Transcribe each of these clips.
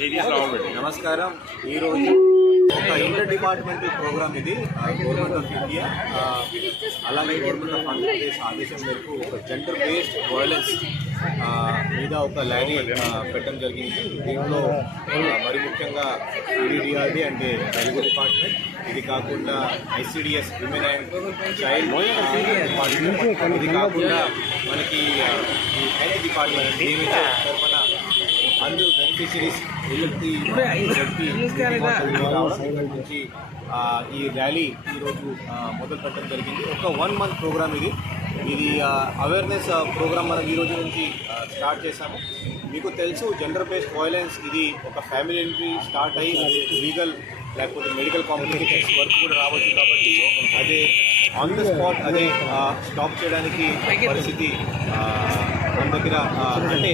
నమస్కారం. ఈరోజు ఒక ఇంటర్ డిపార్ట్మెంటల్ ప్రోగ్రామ్ ఇది గవర్నమెంట్ ఆఫ్ ఇండియా అలాగే గవర్నమెంట్ ఆఫ్ ఆంధ్రప్రదేశ్ ఆదేశం మేరకు ఒక జెండర్ బేస్డ్ వైలెన్స్ మీద ఒక ర్యాలీ పెట్టడం జరిగింది. దీంట్లో మరి ముఖ్యంగా ఈడీఆర్డీ అంటే తెలుగు డిపార్ట్మెంట్, ఇది కాకుండా ICDS women and child department, ఇది కాకుండా మనకి ఈ హెల్త్ డిపార్ట్మెంట్ తరఫున అందరూ బెనిఫిషరీస్ నుంచి ఈ ర్యాలీ ఈరోజు మొదలు పెట్టడం జరిగింది. ఒక 1 month ప్రోగ్రామ్ ఇది అవేర్నెస్ ప్రోగ్రామ్ మనం ఈరోజు నుంచి స్టార్ట్ చేశాము. మీకు తెలుసు, జెండర్ బేస్డ్ వైలెన్స్ ఇది ఒక ఫ్యామిలీ నుంచి స్టార్ట్ అయ్యి లీగల్ లేకపోతే మెడికల్ కాంప్లికేషన్స్ వరకు కూడా రావచ్చు. కాబట్టి అదే ఆన్ ద స్పాట్ అదే స్టాప్ చేయడానికి పరిస్థితి మన దగ్గర అంటే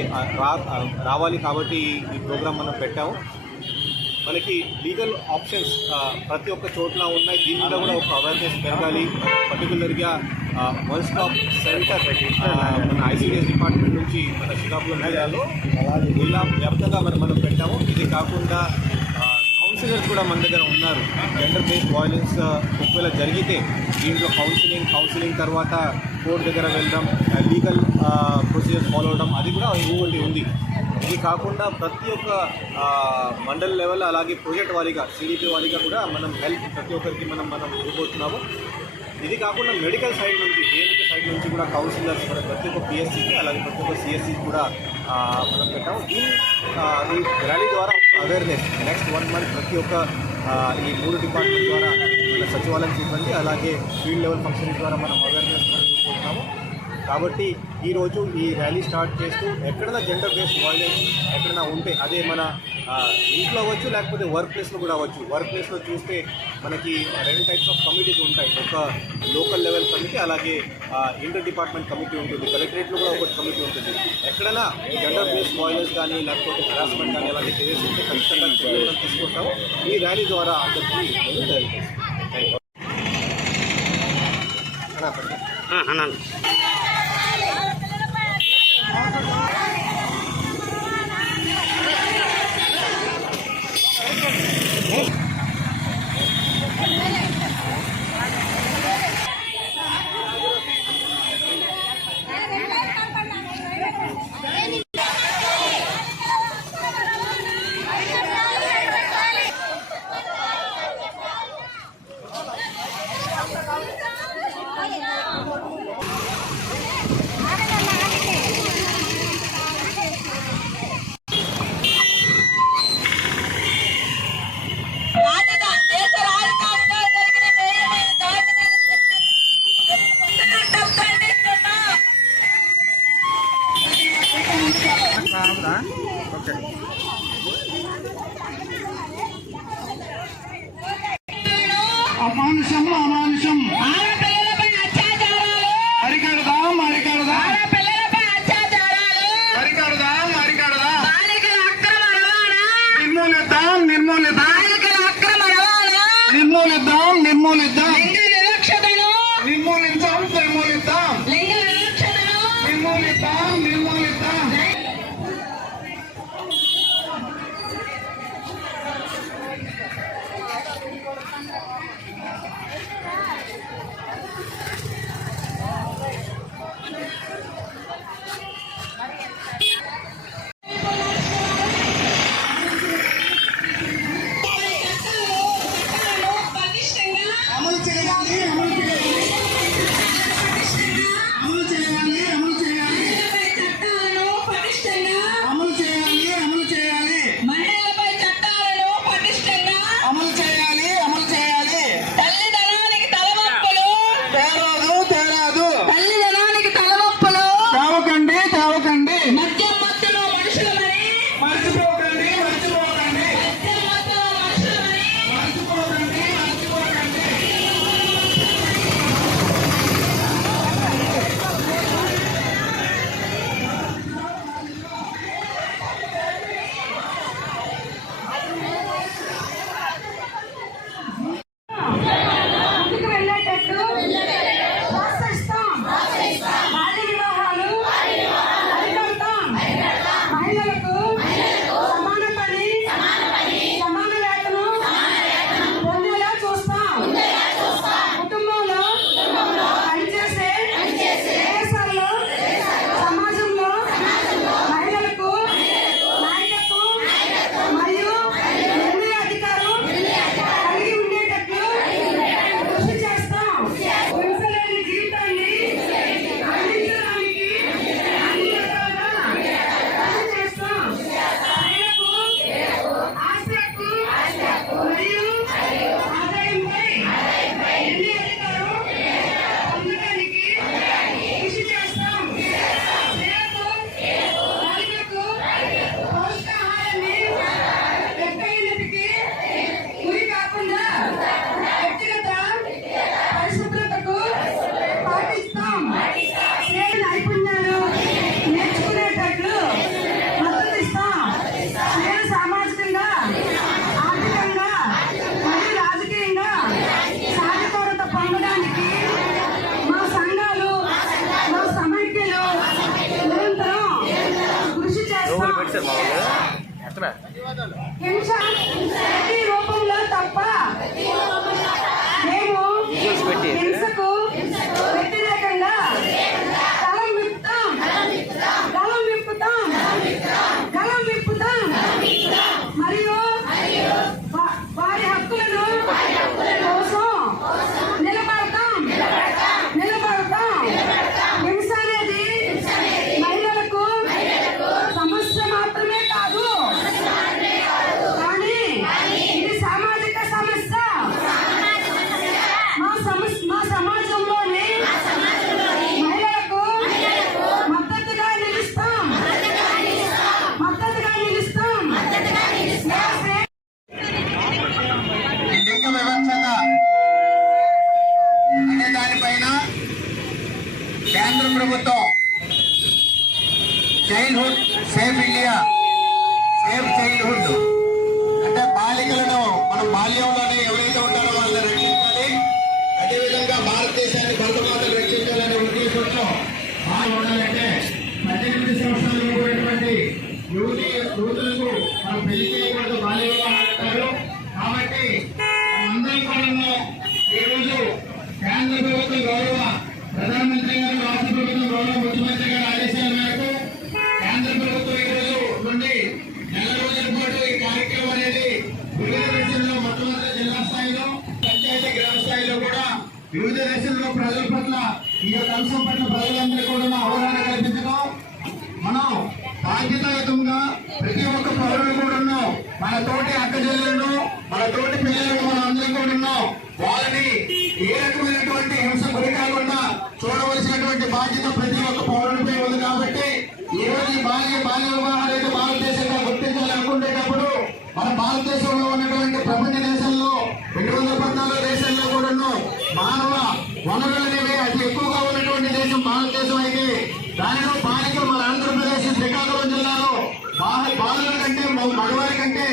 రావాలి. కాబట్టి ఈ ప్రోగ్రామ్ మనం పెట్టాము. మనకి లీగల్ ఆప్షన్స్ ప్రతి ఒక్క చోట్ల ఉన్నాయి. దీని మీద కూడా ఒక అవేర్నెస్ పెరగాలి. పర్టికులర్గా వన్ స్టాప్ సెంటర్ మన ఐసిడిఎస్ డిపార్ట్మెంట్ నుంచి మన శ్రీకాకుళం జిల్లాలో జిల్లా వ్యాప్తంగా మనం పెట్టాము. ఇది కాకుండా కౌన్సిలర్స్ కూడా మన దగ్గర ఉన్నారు. జెండర్ బేస్డ్ వైలెన్స్ ఒకవేళ జరిగితే దీంట్లో కౌన్సిలింగ్ తర్వాత కోర్టు దగ్గర వెళ్ళడం, లీగల్ ప్రొసీజర్ ఫాలో అవడం, అది కూడా ఇంకోటి ఉంది. ఇది కాకుండా ప్రతి ఒక్క మండల్ లెవెల్ అలాగే ప్రాజెక్ట్ వారీగా సిడిపి వారీగా కూడా మనం హెల్ప్ ప్రతి ఒక్కరికి మనం ఇవ్వబోతున్నాము. ఇది కాకుండా మెడికల్ సైడ్ నుంచి సైడ్ నుంచి కూడా కౌన్సిలర్స్ మన ప్రతి ఒక్క పిఎస్సికి అలాగే ప్రతి ఒక్క సిఎస్సికి కూడా మనం పెట్టాము. ఈ ర్యాలీ ద్వారా అవేర్నెస్ నెక్స్ట్ 1 month ప్రతి ఒక్క ఈ 3 డిపార్ట్మెంట్ ద్వారా మన సచివాలయం సిబ్బంది అలాగే ఫీల్డ్ లెవెల్ ఫంక్షన్స్ ద్వారా మనం అవేర్నెస్ కోరుతున్నాము. కాబట్టి ఈరోజు ఈ ర్యాలీ స్టార్ట్ చేస్తూ ఎక్కడైనా జెండర్ బేస్డ్ వైలెన్స్ ఎక్కడైనా ఉంటే అదే మన ఇంట్లో అవ్వచ్చు లేకపోతే వర్క్ ప్లేస్లో కూడా అవ్వచ్చు. వర్క్ ప్లేస్లో చూస్తే మనకి 2 types ఆఫ్ కమిటీస్ ఉంటాయి. ఒక లోకల్ లెవెల్ కమిటీ అలాగే ఇంటర్ డిపార్ట్మెంట్ కమిటీ ఉంటుంది. కలెక్టరేట్లో కూడా ఒకటి కమిటీ ఉంటుంది. ఎక్కడైనా జెండర్ బేస్డ్ వైలెన్స్ కానీ లేకపోతే హెరాస్మెంట్ కానీ అలాంటి కేసెస్ ఉంటే ఖచ్చితంగా చర్యలు తీసుకుంటాము. ఈ ర్యాలీ ద్వారా అందరికీ అమానుషం అరికడదాం నిర్మూలిద్దాం కొట్టారు మా వాళ్ళు ఎత్తమే హింస ప్రతి రూపంలో తప్ప మేము హింసకు వ్యతిరేకంగా గలం విప్పుతాం మరియు వారి హక్కులను కోసం నిలబడతాం హింస అనేది మహిళలకు సమస్య మాత్రమే కాదు కానీ ఇది సామాజిక సమస్య మా సమాజంలోని మహిళలకు మద్దతుగా నిలుస్తాం ఈ లింగ వివక్షత అనే దానిపైన కేంద్ర ప్రభుత్వం childhood safe India safe childhood అంటే బాలికలను మనం బాల్యంలోనే ఎవరైతే ఉంటారో వాళ్ళని రక్షించాలి, అదేవిధంగా భారతదేశాన్ని భరతమాతను రక్షించాలనే ఉద్దేశంతో ఉండాలంటే 18 సంవత్సరాలు ఉన్నటువంటి యువతులకు మనం పెళ్లి చేయకూడదు, బాల్య వివాహాలు అంటారు. కాబట్టి అందరం కూడా ఈరోజు కేంద్ర ప్రభుత్వం గౌరవ ప్రధానమంత్రి గారు, రాష్ట్ర ప్రభుత్వం గౌరవ ముఖ్యమంత్రి గారి ఆదేశాల మేరకు కేంద్ర ప్రభుత్వం ఈ రోజు నుండి నెల రోజుల పాటు ఈ కార్యక్రమం అనేది వివిధ దశల్లో మొట్టమొదటి జిల్లా స్థాయిలో, పంచాయతీ గ్రామ స్థాయిలో కూడా వివిధ దశల్లో ప్రజల పట్ల ఈ యొక్క అంశం పట్ల ప్రజలందరూ కూడా అవగాహన కల్పించడం, మనం బాధ్యతాయుతంగా ప్రతి ఒక్క పౌరులు కూడా మన తోటి అక్క చెల్లెళ్ళు, మన తోటి పిల్లలకు మనం అందరం కూడా వాళ్ళని ఏ రకమైనటువంటి హింస గురి కాకుండా చూడవలసినటువంటి బాధ్యత ప్రతి ఒక్క పౌరునిపై ఉంది. కాబట్టి ఈ రోజు ఈ బాల్య వివాహాలు అయితే భారతదేశంగా గుర్తించాలనుకునేటప్పుడు మన భారతదేశంలో ఉన్నటువంటి ప్రపంచ దేశంలో 214 దేశాల్లో కూడా మానవ వనరులు అనేవి అతి ఎక్కువగా ఉన్నటువంటి దేశం భారతదేశం అయితే దానిలో బాలికలు మన ఆంధ్రప్రదేశ్ శ్రీకాకుళం జిల్లాలో బాలుల కంటే మగవారి కంటే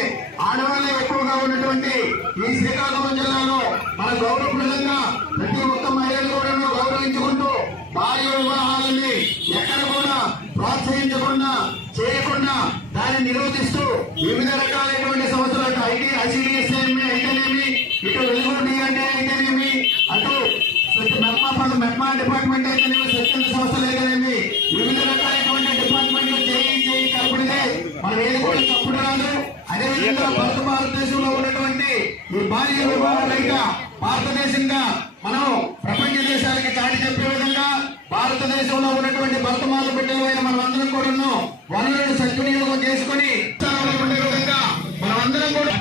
ఆడవాళ్ళే ఎక్కువగా ఉన్నటువంటి ఈ శ్రీకాకుళం జిల్లాలో మన గౌరవప్రదంగా ప్రతి ఒక్క మహిళలు కూడా గౌరవించుకుంటూ బాల్య వివాహాలని ఎక్కడ కూడా ప్రోత్సహించకుండా చేయకుండా దాన్ని నిరోధిస్తూ వివిధ రకాలైనటువంటి సంస్థలు ఐటీ ఐసీడీఎస్ అయితేనేమి, ఇటు వెలుగురు డిఆర్డీ అయితేనేమి, అటు మెప్మా డిపార్ట్మెంట్ అయితేనేమి, స్వచ్ఛంద సంస్థలు అయితేనేమి, వివిధ రకాలైనటువంటి డిపార్ట్మెంట్లు చేయి కలుపుడితే మనం ఏది కూడా తప్పుడు రాదు. అదేవిధంగా భారతదేశంలో ఉన్నటువంటి ఈ బాల్య వివాహాలైన భారతదేశంగా మనం ప్రపంచ దేశాలకి చాటి చెప్పే విధంగా భారతదేశంలో ఉన్నటువంటి భరతమాల బిడ్డలైన మనం అందరం కూడా వనరులను సద్వినియోగం చేసుకుని ఉండే విధంగా మనం అందరం కూడా